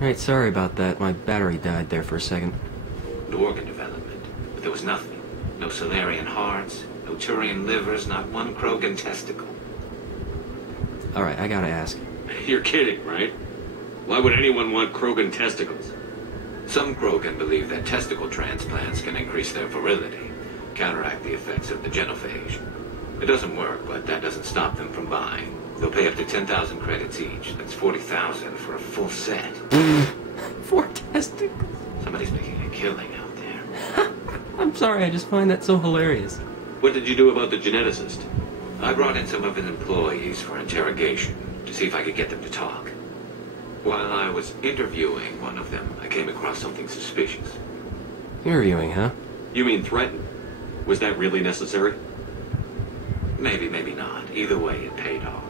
Right, sorry about that. My battery died there for a second. The organ development, but there was nothing. No Solarian hearts, no Turian livers, not one Krogan testicle. Alright, I gotta ask. You're kidding, right? Why would anyone want Krogan testicles? Some Krogan believe that testicle transplants can increase their virility, counteract the effects of the genophage. It doesn't work, but that doesn't stop them from buying. They'll pay up to 10,000 credits each. That's 40,000 for a full set. 4 testicles? Somebody's making a killing out there. I'm sorry, I just find that so hilarious. What did you do about the geneticist? I brought in some of his employees for interrogation to see if I could get them to talk. While I was interviewing one of them, I came across something suspicious. Interviewing, huh? You mean threatened? Was that really necessary? Maybe, maybe not. Either way, it paid off.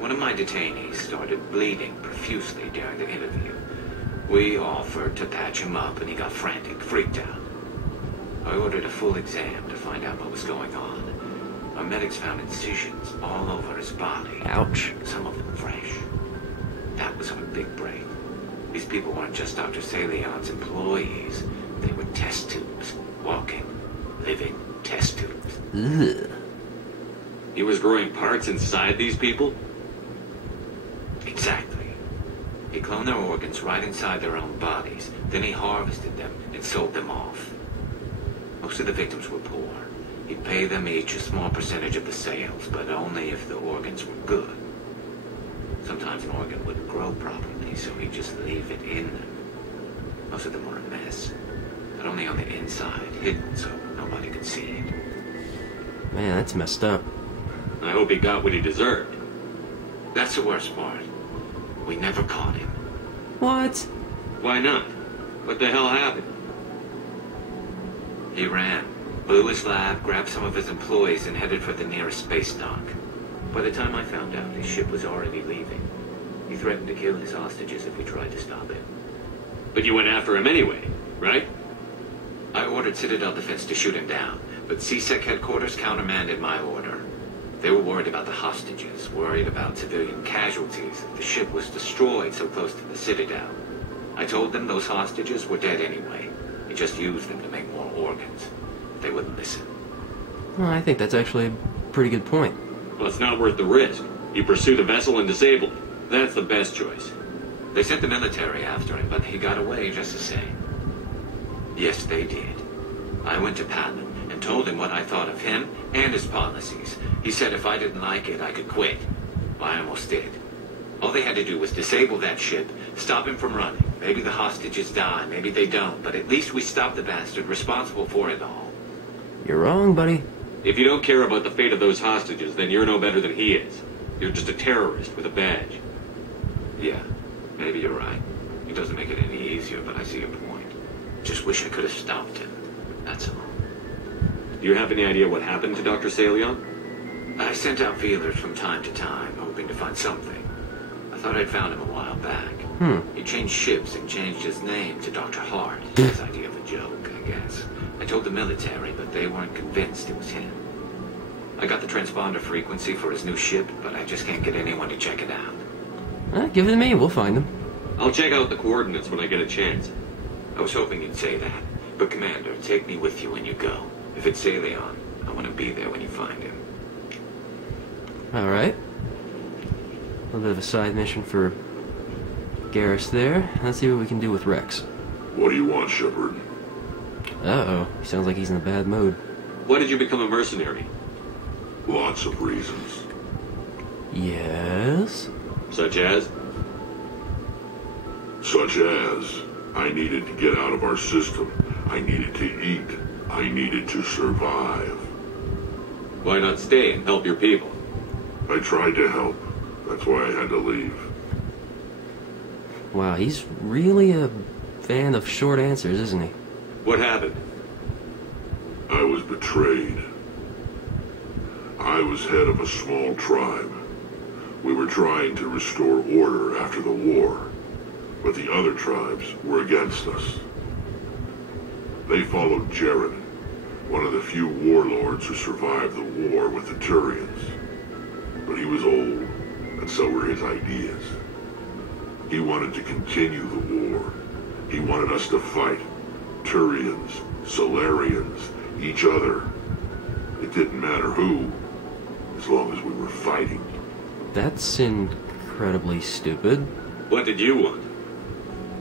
One of my detainees started bleeding profusely during the interview. We offered to patch him up, and he got frantic, freaked out. I ordered a full exam to find out what was going on. Our medics found incisions all over his body. Ouch. Some of them fresh. That was our big break. These people weren't just Dr. Salion's employees. They were test tubes. Walking, living test tubes. Ugh. He was growing parts inside these people? Exactly. He cloned their organs right inside their own bodies. Then he harvested them and sold them off. Most of the victims were poor. He'd pay them each a small percentage of the sales, but only if the organs were good. Sometimes an organ wouldn't grow properly, so he'd just leave it in them. Most of them were a mess, but only on the inside, hidden so nobody could see it. Man, that's messed up. I hope he got what he deserved. That's the worst part. We never caught him. What? Why not? What the hell happened? He ran, blew his lab, grabbed some of his employees, and headed for the nearest space dock. By the time I found out, his ship was already leaving. He threatened to kill his hostages if we tried to stop him. But you went after him anyway, right? I ordered Citadel Defense to shoot him down, but CSEC headquarters countermanded my order. They were worried about the hostages, worried about civilian casualties. The ship was destroyed so close to the Citadel. I told them those hostages were dead anyway. He just used them to make more organs. They wouldn't listen. Well, I think that's actually a pretty good point. Well, it's not worth the risk. You pursue the vessel and disable it. That's the best choice. They sent the military after him, but he got away just the same. Yes, they did. I went to Patton and told him what I thought of him and his policies. He said if I didn't like it, I could quit. Well, I almost did. All they had to do was disable that ship, stop him from running. Maybe the hostages die, maybe they don't, but at least we stopped the bastard responsible for it all. You're wrong, buddy. If you don't care about the fate of those hostages, then you're no better than he is. You're just a terrorist with a badge. Yeah, maybe you're right. It doesn't make it any easier, but I see your point. Just wish I could have stopped him. That's all. Do you have any idea what happened to Dr. Salion? I sent out feelers from time to time, hoping to find something. I thought I'd found him a while back. He changed ships and changed his name to Dr. Hart. His idea of a joke, I guess. I told the military, but they weren't convinced it was him. I got the transponder frequency for his new ship, but I just can't get anyone to check it out. Give it to me, we'll find them. I'll check out the coordinates when I get a chance. I was hoping you'd say that. But Commander, take me with you when you go. If it's Salion, I want to be there when you find him. Alright. A little bit of a side mission for Garrus there. Let's see what we can do with Rex. What do you want, Shepard? Uh-oh. He sounds like he's in a bad mood. Why did you become a mercenary? Lots of reasons. Yes? Such as? Such as, I needed to get out of our system. I needed to eat. I needed to survive. Why not stay and help your people? I tried to help. That's why I had to leave. Wow, he's really a fan of short answers, isn't he? What happened? I was betrayed. I was head of a small tribe. We were trying to restore order after the war, but the other tribes were against us. They followed Jaren, one of the few warlords who survived the war with the Turians. But he was old, and so were his ideas. He wanted to continue the war. He wanted us to fight. Turians, Solarians, each other. It didn't matter who, as long as we were fighting. That's incredibly stupid. What did you want?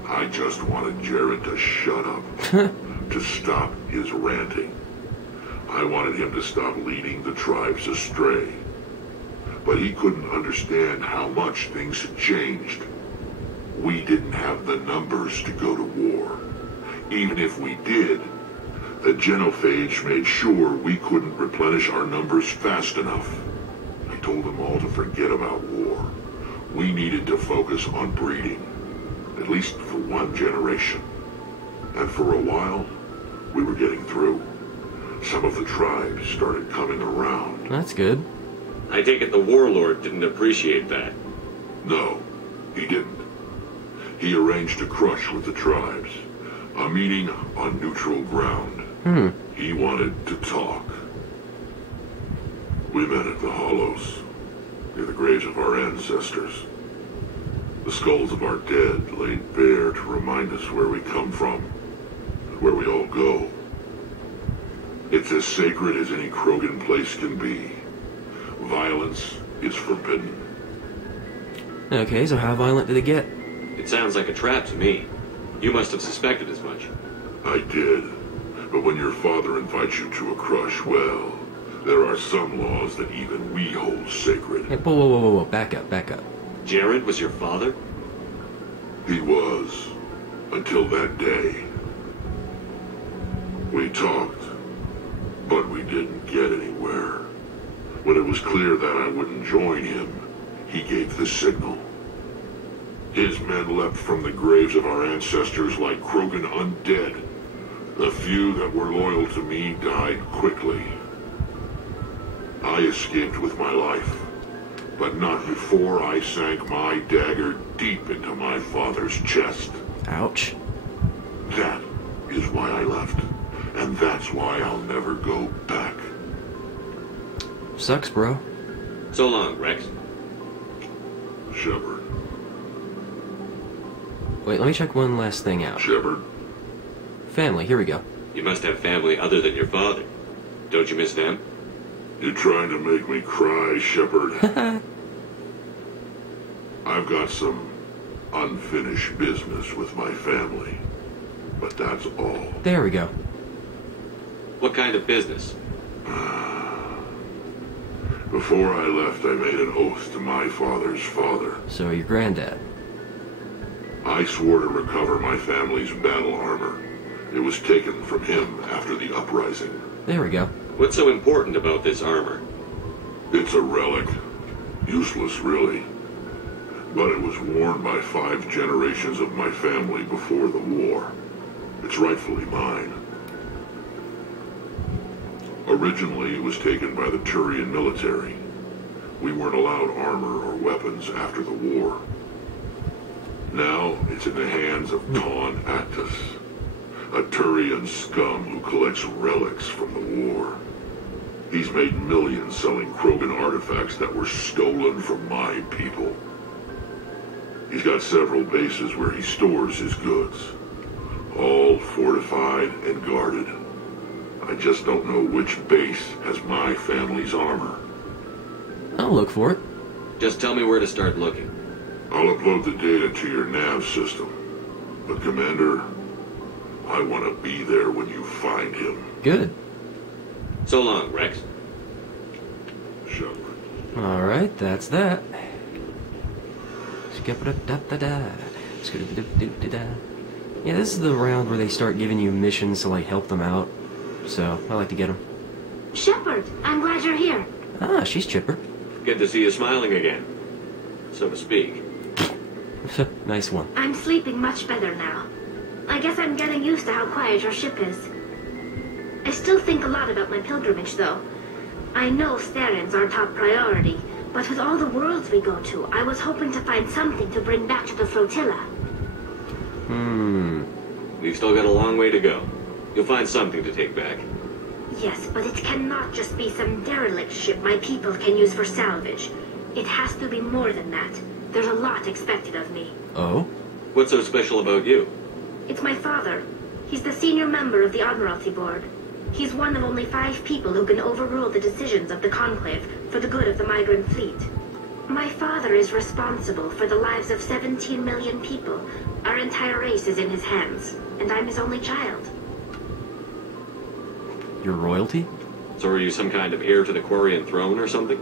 I just wanted Jared to shut up, to stop his ranting. I wanted him to stop leading the tribes astray. But he couldn't understand how much things had changed. We didn't have the numbers to go to war. Even if we did, the genophage made sure we couldn't replenish our numbers fast enough. I told them all to forget about war. We needed to focus on breeding, at least for one generation. And for a while, we were getting through. Some of the tribes started coming around. That's good. I take it the warlord didn't appreciate that. No, he didn't. He arranged a crush with the tribes. A meeting on neutral ground. He wanted to talk. We met at the Hollows, near the graves of our ancestors. The skulls of our dead laid bare to remind us where we come from, and where we all go. It's as sacred as any Krogan place can be. Violence is forbidden. Okay, so how violent did it get? It sounds like a trap to me. You must have suspected as much. I did. But when your father invites you to a crush, well, there are some laws that even we hold sacred. Hey, whoa, back up. Jared was your father? He was, until that day. We talked, but we didn't get anywhere. When it was clear that I wouldn't join him, he gave the signal. His men leapt from the graves of our ancestors like Krogan undead. The few that were loyal to me died quickly. I escaped with my life, but not before I sank my dagger deep into my father's chest. Ouch. That is why I left, and that's why I'll never go back. Sucks, bro. So long, Rex. Shepard. Wait, let me check one last thing out. Shepard? Family, here we go. You must have family other than your father. Don't you miss them? You're trying to make me cry, Shepard. I've got some unfinished business with my family, but that's all. There we go. What kind of business? Before I left, I made an oath to my father's father. So your granddad. I swore to recover my family's battle armor. It was taken from him after the uprising. There we go. What's so important about this armor? It's a relic. Useless, really. But it was worn by 5 generations of my family before the war. It's rightfully mine. Originally, it was taken by the Turian military. We weren't allowed armor or weapons after the war. Now, it's in the hands of Ton Actus, a Turian scum who collects relics from the war. He's made millions selling Krogan artifacts that were stolen from my people. He's got several bases where he stores his goods, all fortified and guarded. I just don't know which base has my family's armor. I'll look for it. Just tell me where to start looking. I'll upload the data to your nav system. But Commander, I want to be there when you find him. Good. So long, Rex. Shepard. Alright, that's that. Skip-a-da-da-da-da. Skip-a-da-da-da-da. Yeah, this is the round where they start giving you missions to, like, help them out. So, I like to get them. Shepard, I'm glad you're here. Ah, she's chipper. Good to see you smiling again, so to speak. Nice one. I'm sleeping much better now. I guess I'm getting used to how quiet your ship is. I still think a lot about my pilgrimage, though. I know Saren's our top priority, but with all the worlds we go to, I was hoping to find something to bring back to the flotilla. We've still got a long way to go. You'll find something to take back. Yes, but it cannot just be some derelict ship my people can use for salvage. It has to be more than that. There's a lot expected of me. Oh? What's so special about you? It's my father. He's the senior member of the Admiralty Board. He's one of only 5 people who can overrule the decisions of the Conclave for the good of the migrant fleet. My father is responsible for the lives of 17 million people. Our entire race is in his hands, and I'm his only child. You're royalty? So are you some kind of heir to the Quarian throne or something?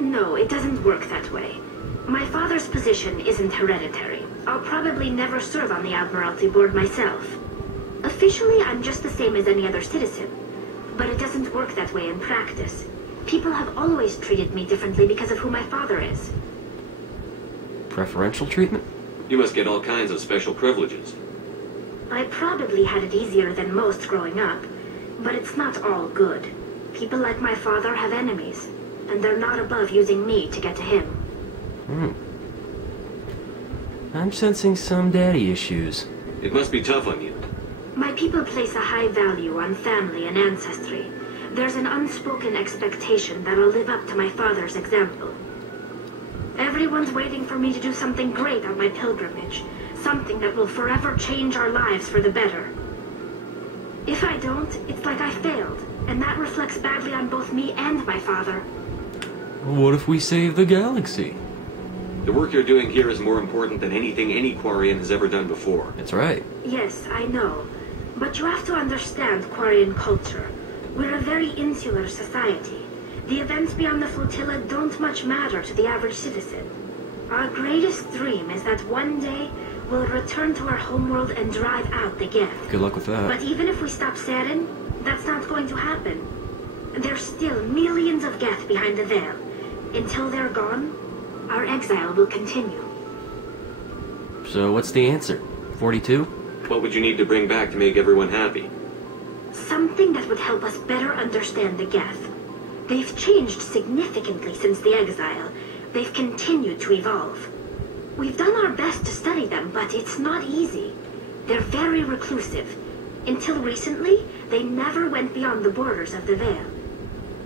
No, it doesn't work that way. My father's position isn't hereditary. I'll probably never serve on the Admiralty Board myself. Officially, I'm just the same as any other citizen. But it doesn't work that way in practice. People have always treated me differently because of who my father is. Preferential treatment? You must get all kinds of special privileges. I probably had it easier than most growing up, but it's not all good. People like my father have enemies, and they're not above using me to get to him. I'm sensing some daddy issues. It must be tough on you. My people place a high value on family and ancestry. There's an unspoken expectation that I'll live up to my father's example. Everyone's waiting for me to do something great on my pilgrimage, something that will forever change our lives for the better. If I don't, it's like I failed, and that reflects badly on both me and my father. What if we save the galaxy? The work you're doing here is more important than anything any Quarian has ever done before. That's right. Yes, I know. But you have to understand Quarian culture. We're a very insular society. The events beyond the flotilla don't much matter to the average citizen. Our greatest dream is that one day we'll return to our homeworld and drive out the Geth. Good luck with that. But even if we stop Saren, that's not going to happen. There's still millions of Geth behind the veil. Until they're gone, our exile will continue. So what's the answer? 42? What would you need to bring back to make everyone happy? Something that would help us better understand the Geth. They've changed significantly since the exile. They've continued to evolve. We've done our best to study them, but it's not easy. They're very reclusive. Until recently, they never went beyond the borders of the Veil.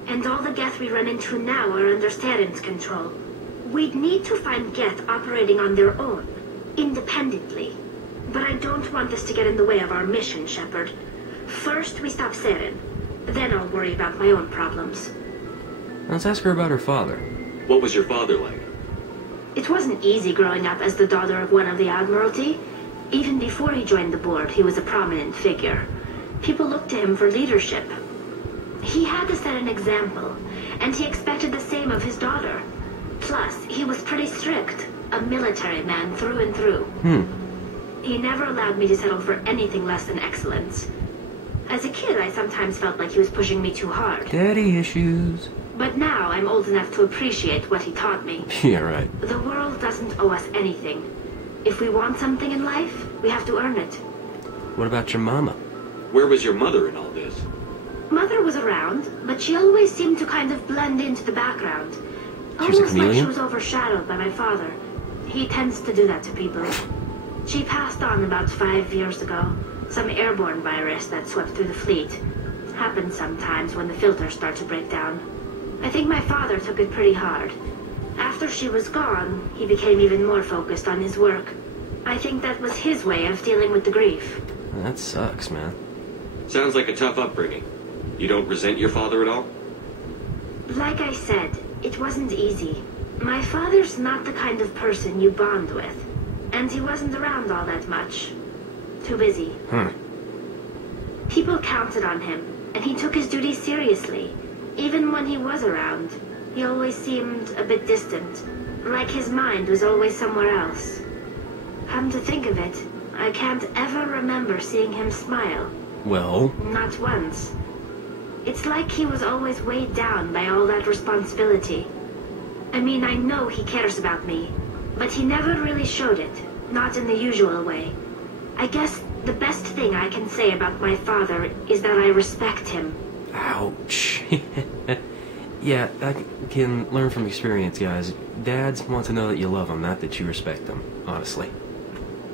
And all the Geth we run into now are under Saren's control. We'd need to find Geth operating on their own, independently. But I don't want this to get in the way of our mission, Shepard. First, we stop Saren. Then I'll worry about my own problems. Let's ask her about her father. What was your father like? It wasn't easy growing up as the daughter of one of the Admiralty. Even before he joined the board, he was a prominent figure. People looked to him for leadership. He had to set an example, and he expected the same of his daughter. Plus, he was pretty strict, a military man through and through. He never allowed me to settle for anything less than excellence. As a kid, I sometimes felt like he was pushing me too hard. Daddy issues. But now I'm old enough to appreciate what he taught me. Yeah, right. The world doesn't owe us anything. If we want something in life, we have to earn it. What about your mama? Where was your mother in all this? Mother was around, but she always seemed to kind of blend into the background. She was a Almost like she chameleon? was overshadowed by my father. He tends to do that to people. She passed on about 5 years ago. Some airborne virus that swept through the fleet. Happens sometimes when the filters start to break down. I think my father took it pretty hard. After she was gone, he became even more focused on his work. I think that was his way of dealing with the grief. That sucks, man. Sounds like a tough upbringing. You don't resent your father at all? Like I said, it wasn't easy. My father's not the kind of person you bond with. And he wasn't around all that much. Too busy. People counted on him, and he took his duties seriously. Even when he was around, he always seemed a bit distant. Like his mind was always somewhere else. Come to think of it, I can't ever remember seeing him smile. Well? Not once. It's like he was always weighed down by all that responsibility. I mean, I know he cares about me, but he never really showed it. Not in the usual way. I guess the best thing I can say about my father is that I respect him. Ouch. Yeah, I can learn from experience, guys. Dads want to know that you love them, not that you respect them, honestly.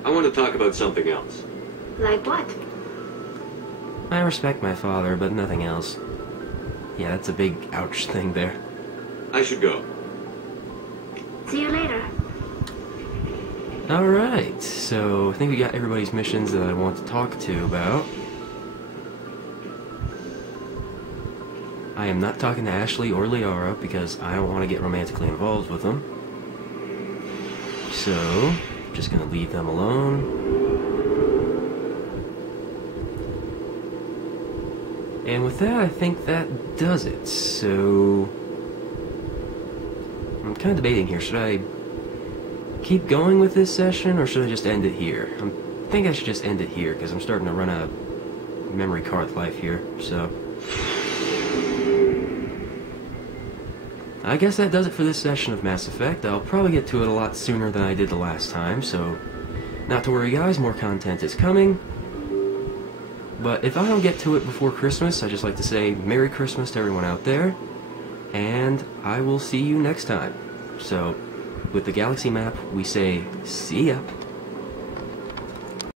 I want to talk about something else. Like what? I respect my father, but nothing else. Yeah, that's a big ouch thing there. I should go. See you later. Alright, so I think we got everybody's missions that I want to talk to about. I am not talking to Ashley or Liara because I don't want to get romantically involved with them. So, just gonna leave them alone. And with that, I think that does it. So, I'm kind of debating here. Should I keep going with this session, or should I just end it here? I think I should just end it here, because I'm starting to run out of memory card life here, so... I guess that does it for this session of Mass Effect. I'll probably get to it a lot sooner than I did the last time, so... Not to worry, guys, more content is coming. But if I don't get to it before Christmas, I'd just like to say Merry Christmas to everyone out there, and I will see you next time. So... With the galaxy map, we say, see ya.